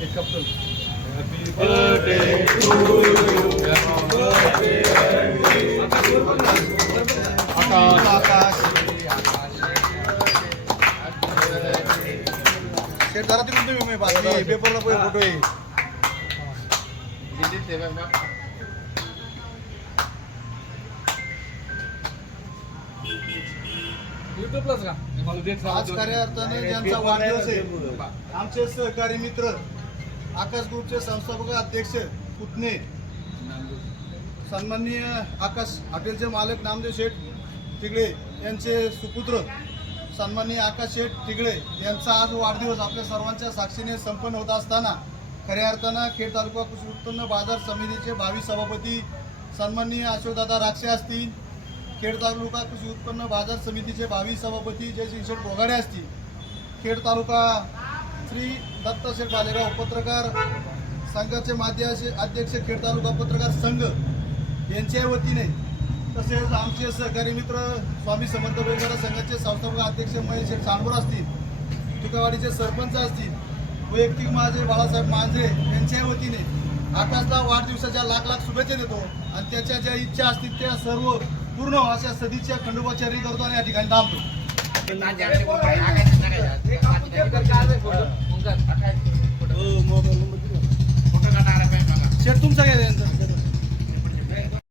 एक शेट जरा तिकडून तुम्ही मी बातमी पेपरला पहिले फोटो आहे युट्यूबलाच का मला देत राहा. आज खऱ्या अर्थाने ज्यांचा वाढदिवस आहे आमचे सहकारी मित्र आकाश ग्रुपचे संस्थापक अध्यक्ष पुतणे. सन्माननीय आकाश हॉटेलचे मालक नामदेव शेठ तिगळे यांचे सुपुत्र. सन्माननीय आकाश शेठ तिगळे यांचा आज वाढदिवस आपल्या सर्वांच्या साक्षीने संपन्न होत असताना खऱ्या अर्थानं खेड तालुका कृषी उत्पन्न बाजार समितीचे भावी सभापती सन्माननीय अशोकदादा राक्षे असतील. खेड तालुका कृषी उत्पन्न बाजार समितीचे भावी सभापती जयसिंग शेठ बोगाडे असतील. खेड तालुका श्री दत्तशेठ बालेगाव पत्रकार संघाचे माध्यम अध्यक्ष खेड तालुका पत्रकार संघ यांच्या वतीने तसेच आमचे सहकारी मित्र स्वामी समर्थ बेलगाडा संघाचे संस्थापक अध्यक्ष महेश शेठ सांडवर असतील तुकावाडीचे सरपंच असतील वैयक्तिक माझे बाळासाहेब मांजरे यांच्या वतीने आकाशला वाढदिवसाच्या लाख लाख शुभेच्छा देतो आणि त्याच्या ज्या इच्छा असतील त्या सर्व पूर्ण अशा सदीच्या खंडोपाचार्य करतो आणि या ठिकाणी थांबतो. जर तुमचा काय